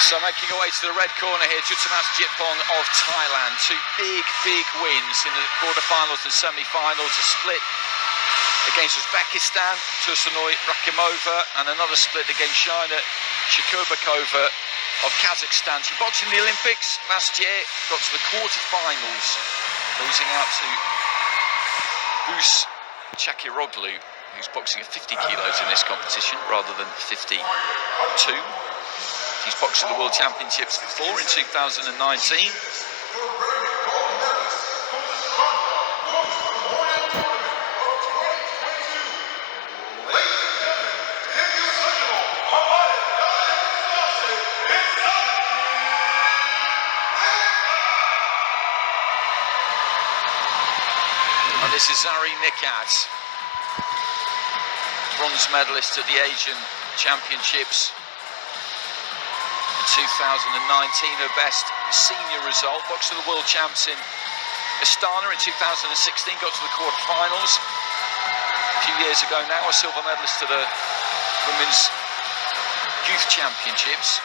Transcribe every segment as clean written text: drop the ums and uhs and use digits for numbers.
So making her way to the red corner here, Jutsamas Jitpong of Thailand. Two big wins in the quarterfinals and semi-finals. A split against Uzbekistan, Tursunoy Rakimova, and another split against Shaina Shikurbakova of Kazakhstan. She boxed in the Olympics last year, got to the quarterfinals, losing out to Bus Chakiroglu, who's boxing at 50 kilos in this competition rather than 52. He's boxed at the World Championships before in 2019. And this is Zareen Nikhat, bronze medalist at the Asian Championships. 2019, her best senior result. Boxed to the World Champs in Astana in 2016, got to the quarterfinals. A few years ago now, a silver medalist to the Women's Youth Championships.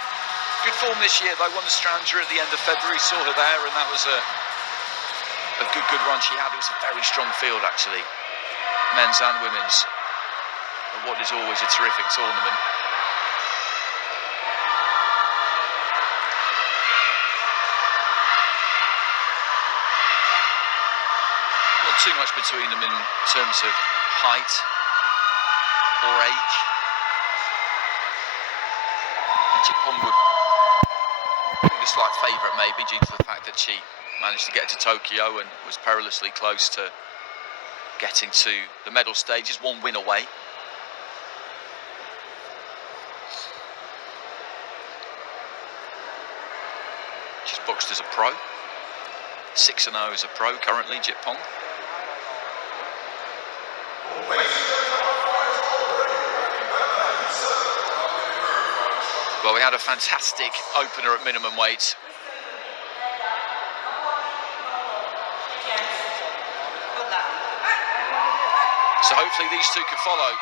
Good form this year. They won the Stranger at the end of February, saw her there, and that was a good run she had. It was a very strong field, actually, men's and women's, at what is always a terrific tournament. Too much between them in terms of height or age. And Jitpong would be the slight favourite maybe due to the fact that she managed to get to Tokyo and was perilously close to getting to the medal stages, one win away. She's boxed as a pro, 6-0 as a pro currently, Jitpong. Well, we had a fantastic opener at minimum weight. So hopefully these two can follow.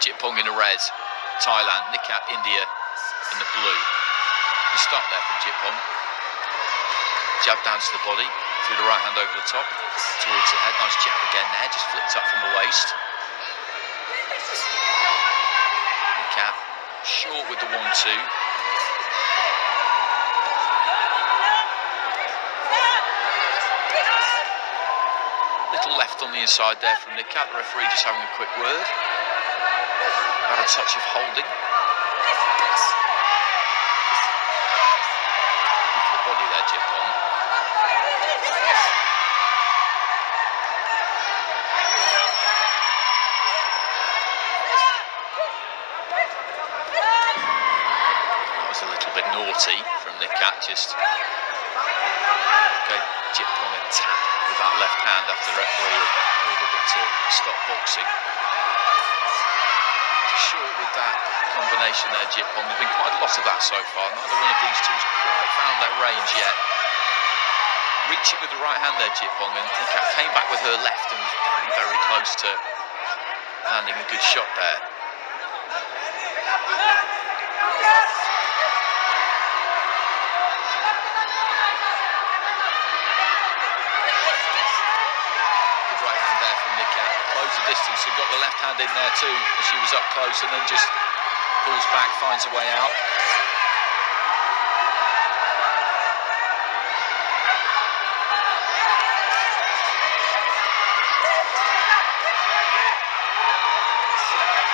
Jitpong in the red, Thailand, Nikhat, India in the blue. You start there from Jitpong. Jab down to the body, through the right hand over the top, towards the head. Nice jab again there, just flipped up from the waist. Nikhat short with the 1-2. Little left on the inside there from Nikhat. The referee just having a quick word. About a touch of holding. Looking for the body there, Jitpong. A little bit naughty from Nikhat, just gave Jitpong a tap with that left hand after the referee had ordered him to stop boxing. Just short with that combination there, Jitpong. There's been quite a lot of that so far. Neither one of these two has quite found their range yet. Reaching with the right hand there, Jitpong, and Nikhat came back with her left and was very close to landing a good shot there. Closed the distance and got the left hand in there too as she was up close, and then just pulls back, finds a way out.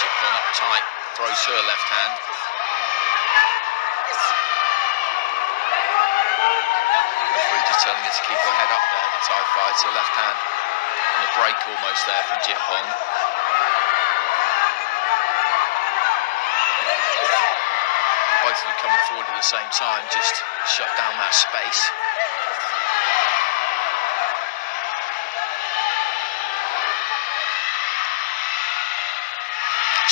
Jitpong up tight, throws her left hand. Referee just telling her to keep her head up there, the Thai fighter, left hand on the break almost there from Jitpong. Both of them coming forward at the same time, just shut down that space.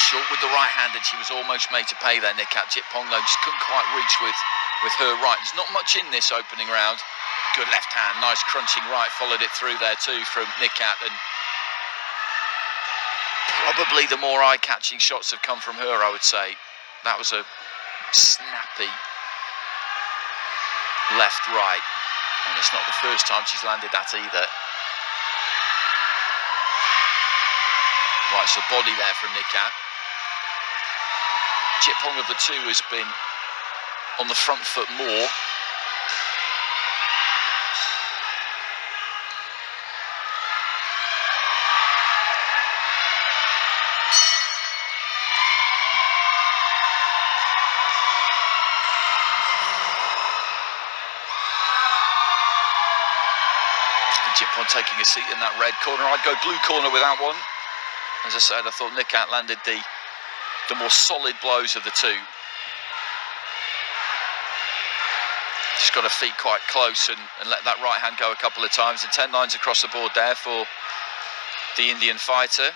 Short with the right hand, and she was almost made to pay there, Nikhat. Jitpong though just couldn't quite reach with her right. There's not much in this opening round. Good left hand, nice crunching right, followed it through there too from Nikhat, and Probably the more eye-catching shots have come from her, I would say. That was a snappy left-right, and it's not the first time she's landed that either. Right, so body there from Nikhat. Jitpong of the two has been on the front foot more. Jitpong taking a seat in that red corner. I'd go blue corner with that one. As I said, I thought Nikhat landed the more solid blows of the two. Just got her feet quite close and let that right hand go a couple of times. And 10-9s across the board there for the Indian fighter.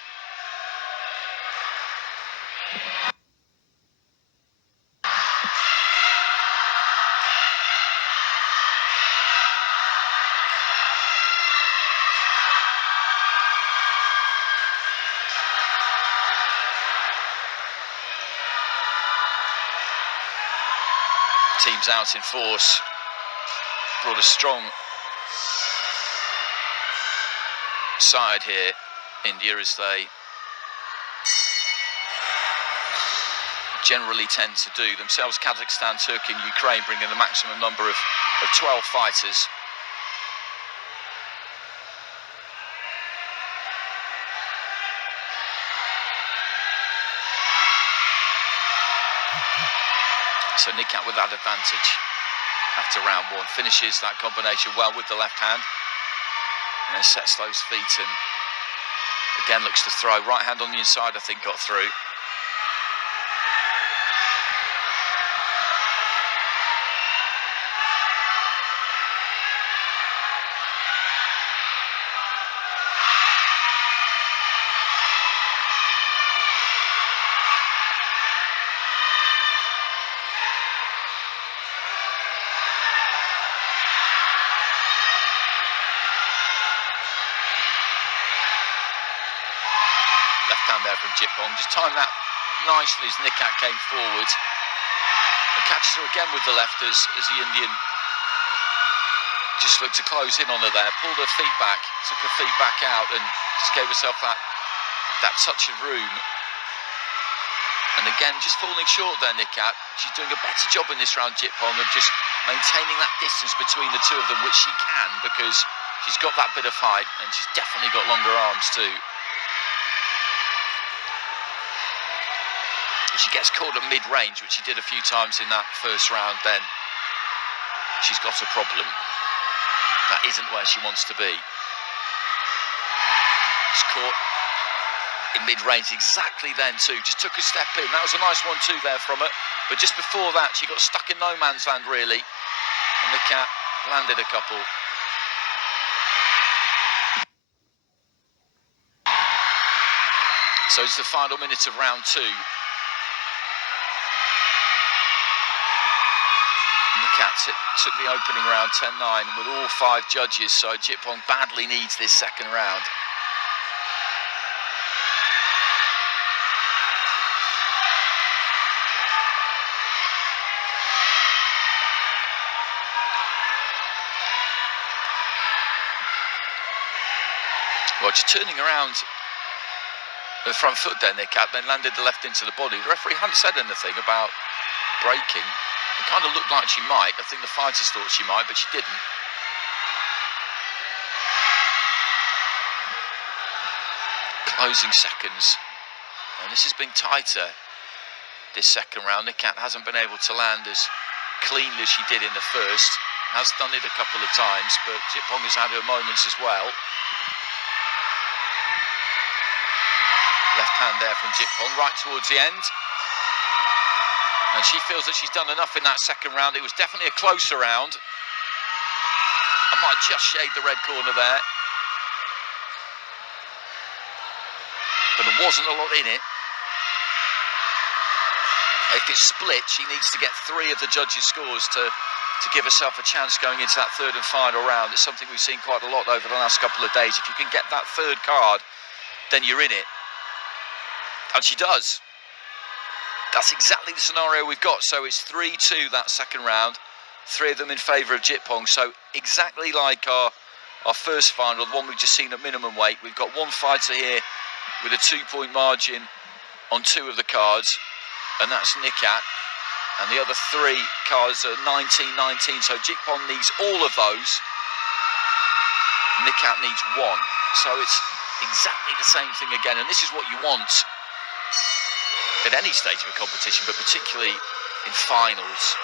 Teams out in force. Brought a strong side here, India, as they generally tend to do. Themselves, Kazakhstan, Turkey and Ukraine bringing the maximum number of 12 fighters. So Nikhat with that advantage after round one. Finishes that combination well with the left hand. And then sets those feet and again looks to throw. Right hand on the inside, I think, got through. Left hand there from Jitpong. Just timed that nicely as Nikhat came forward. And catches her again with the left as the Indian just looked to close in on her there. Pulled her feet back, took her feet back out and just gave herself that touch of room. And again, just falling short there, Nikhat. She's doing a better job in this round, Jitpong, of just maintaining that distance between the two of them, which she can because she's got that bit of height and she's definitely got longer arms too. If she gets caught at mid-range, which she did a few times in that first round, then she's got a problem. That isn't where she wants to be. She's caught in mid-range exactly then too. Just took a step in. That was a nice 1-2 there from her. But just before that, she got stuck in no man's land, really. And Nikhat landed a couple. So it's the final minute of round two. Nikhat took the opening round 10-9 with all 5 judges, so Jitpong badly needs this second round. Well, just turning around the front foot there, Nikhat, then landed the left into the body. The referee hadn't said anything about breaking. It kind of looked like she might. I think the fighters thought she might, but she didn't. Closing seconds. And this has been tighter, this second round. Nikhat hasn't been able to land as cleanly as she did in the first. Has done it a couple of times, but Jitpong has had her moments as well. Left hand there from Jitpong, right towards the end. And she feels that she's done enough in that second round. It was definitely a closer round. I might just shade the red corner there. But there wasn't a lot in it. If it's split, she needs to get 3 of the judges' scores to give herself a chance going into that third and final round. It's something we've seen quite a lot over the last couple of days. If you can get that third card, then you're in it. And she does. That's exactly the scenario we've got. So it's 3-2 that second round. 3 of them in favour of Jitpong. So exactly like our first final, the one we've just seen at minimum weight. We've got one fighter here with a 2-point margin on 2 of the cards, and that's Nikhat. And the other 3 cards are 19-19. So Jitpong needs all of those. Nikhat needs 1. So it's exactly the same thing again. And this is what you want at any stage of a competition, but particularly in finals.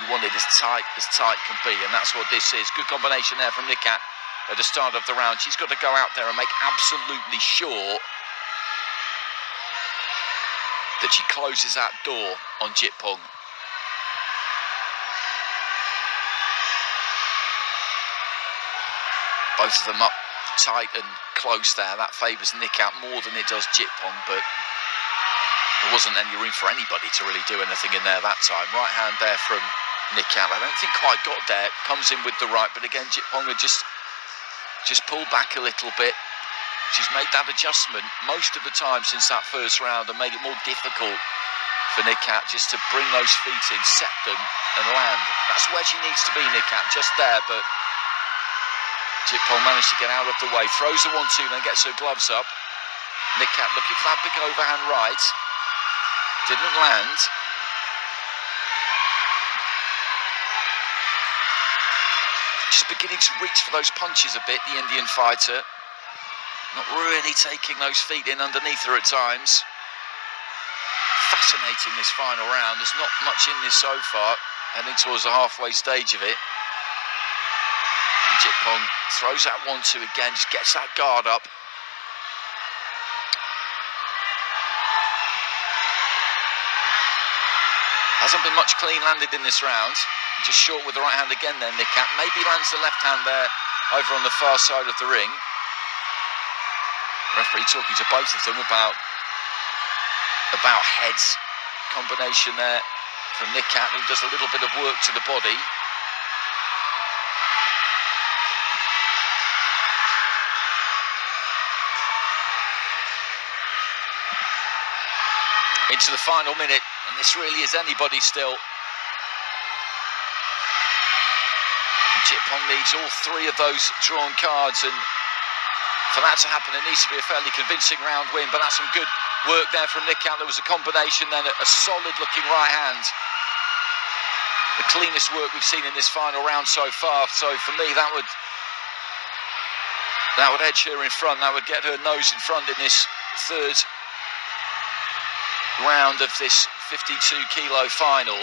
You want it as tight can be, and that's what this is. Good combination there from Nikhat at the start of the round. She's got to go out there and make absolutely sure that she closes that door on Jitpong. Both of them up tight and close there. That favours Nikhat more than it does Jitpong, but there wasn't any room for anybody to really do anything in there that time. Right hand there from Nikhat. I don't think quite got there. Comes in with the right, but again, Jitpong had just pulled back a little bit. She's made that adjustment most of the time since that first round and made it more difficult for Nikhat just to bring those feet in, set them and land. That's where she needs to be, Nikhat, just there, but Jitpong managed to get out of the way. Throws the 1-2, then gets her gloves up. Nikhat looking for that big overhand right. Didn't land. Just beginning to reach for those punches a bit, the Indian fighter. Not really taking those feet in underneath her at times. Fascinating, this final round. There's not much in this so far, heading towards the halfway stage of it. And Jitpong throws that 1-2 again, just gets that guard up. Hasn't been much clean landed in this round. Just short with the right hand again there, Nikhat. Maybe lands the left hand there over on the far side of the ring. Referee talking to both of them about heads. Combination there from Nikhat, who does a little bit of work to the body. Into the final minute, and this really is anybody still. Jitpong needs all 3 of those drawn cards, and for that to happen, it needs to be a fairly convincing round win. But that's some good work there from Nikhat. There was a combination, then a solid-looking right hand. The cleanest work we've seen in this final round so far. So for me, that would edge her in front. That would get her nose in front in this third round of this 52-kilo final.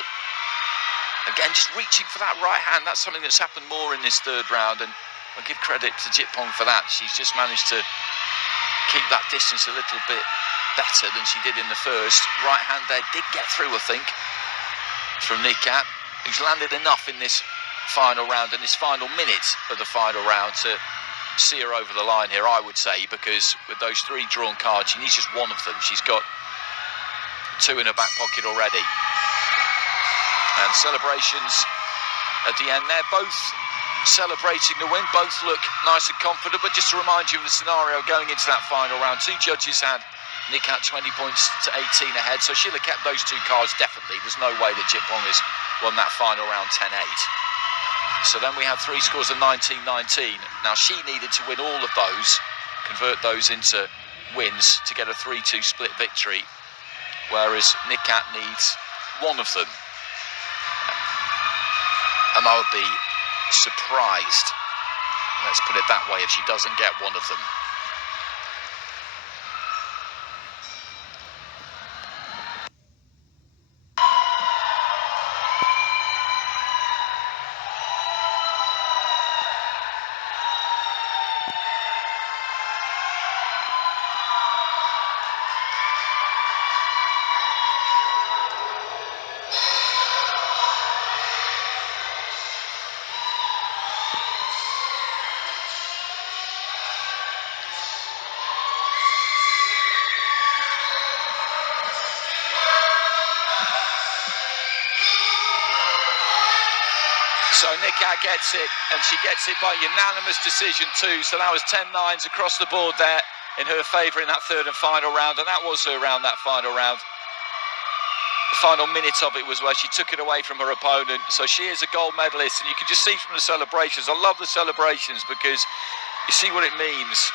Again, just reaching for that right hand. That's something that's happened more in this third round, and I'll give credit to Jitpong for that. She's just managed to keep that distance a little bit better than she did in the first. Right hand there did get through, I think, from Nikhat, who's landed enough in this final round and this final minute of the final round to see her over the line here, I would say, because with those 3 drawn cards, she needs just 1 of them. She's got 2 in her back pocket already. And celebrations at the end there, both celebrating the win, both look nice and confident. But just to remind you of the scenario going into that final round, 2 judges had Nikhat 20 points to 18 ahead, so she'll have kept those 2 cards definitely. There's no way that Jitpong has won that final round 10-8. So then we had 3 scores of 19-19. Now she needed to win all of those, convert those into wins to get a 3-2 split victory, whereas Nikhat needs 1 of them. And I would be surprised, let's put it that way, if she doesn't get 1 of them. So Nikhat gets it, and she gets it by unanimous decision too. So that was 10-9s across the board there in her favour in that third and final round, and that was her round, that final round. The final minute of it was where she took it away from her opponent. So she is a gold medalist, and you can just see from the celebrations. I love the celebrations because you see what it means.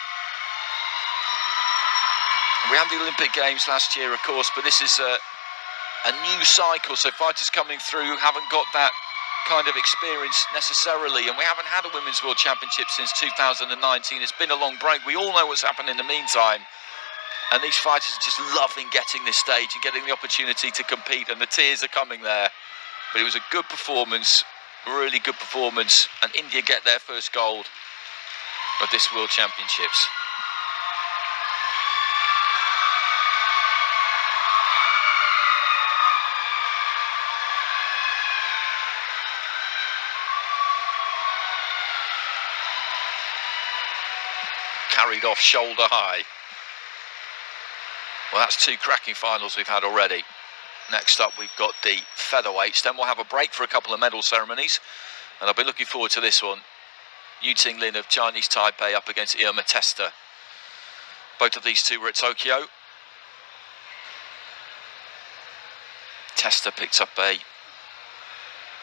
We had the Olympic Games last year, of course, but this is a new cycle. So fighters coming through haven't got that kind of experience necessarily, and we haven't had a Women's World Championship since 2019. It's been a long break. We all know what's happened in the meantime. And these fighters are just loving getting this stage and getting the opportunity to compete, and the tears are coming there. But it was a good performance, really good performance, and India get their first gold of this World Championships. Carried off shoulder high. Well, that's two cracking finals we've had already. Next up, we've got the featherweights. Then we'll have a break for a couple of medal ceremonies. And I'll be looking forward to this one. Yu Ting-Lin of Chinese Taipei up against Irma Testa. Both of these two were at Tokyo. Testa picked up a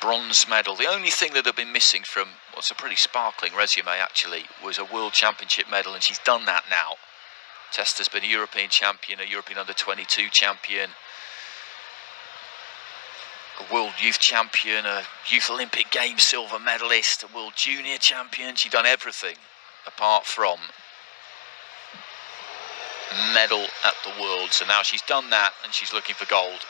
bronze medal. The only thing that had been missing from what's a pretty sparkling resume, actually, was a World Championship medal, and she's done that now. Testa's been a European champion, a European Under-22 champion, a World Youth champion, a Youth Olympic Games silver medalist, a World Junior champion. She's done everything apart from medal at the Worlds, and now she's done that and she's looking for gold.